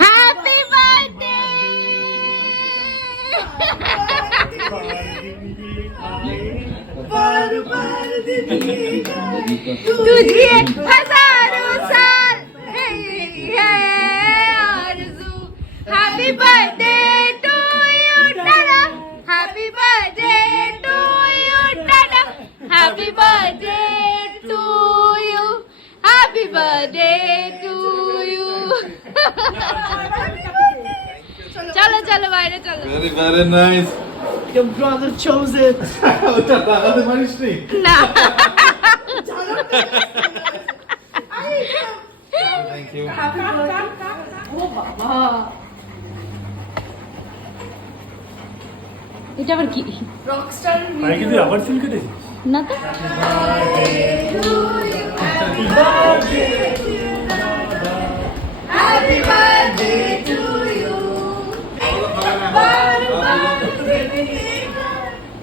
Happy birthday तुझे हजारों साल आरज़ू happy birthday to you tata happy birthday to you tata happy birthday to you happy birthday to you चलो चलो বাইরে চলো Very very nice. Your brother chose it. ওটা লাগাতে পারিস নি? না Thank you. এটা আবার কি ভাই কিন্তু আবার চুল কেটেছিস? না তো Happy birthday to you.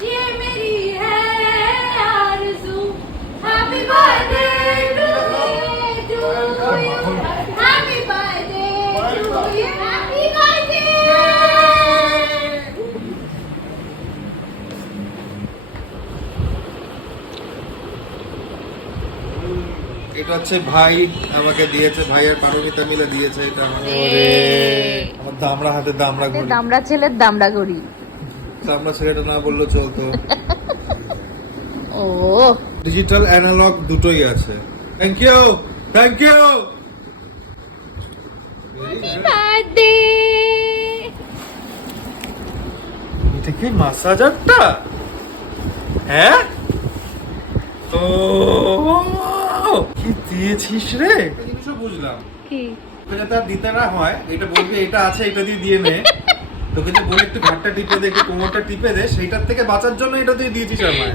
ये मेरी है आरज़ू. Happy birthday to you. Happy birthday to you. Happy birthday. এটা হচ্ছে ভাই আমাকে দিয়েছে, ভাইয়ের পারমিতা মিলে দিয়েছে এটা আমার। আমার দামড়া হাতে দামড়া ঘড়ি। দামড়া ছেলের দামড়া গড়ি দামড়া ছেলেটা না বললেও চলতো। ও ডিজিটাল অ্যানালগ দুটোই আছে। Thank you thank you. Birthday এটা কি মাসাজারটা? হ্যাঁ ও কি দিয়েছিস রে? জিনিসও বুঝলাম কি তোকে যাতে আর দিতে না হয়, এটা বলবি এটা আছে এটা দিয়ে নে। তোকে যে বলে একটু ঘাটটা টিপে দে, একটু কোমরটা টিপে দে, সেইটার থেকে বাঁচার জন্য এটা দিয়ে দিয়েছিস আমায়।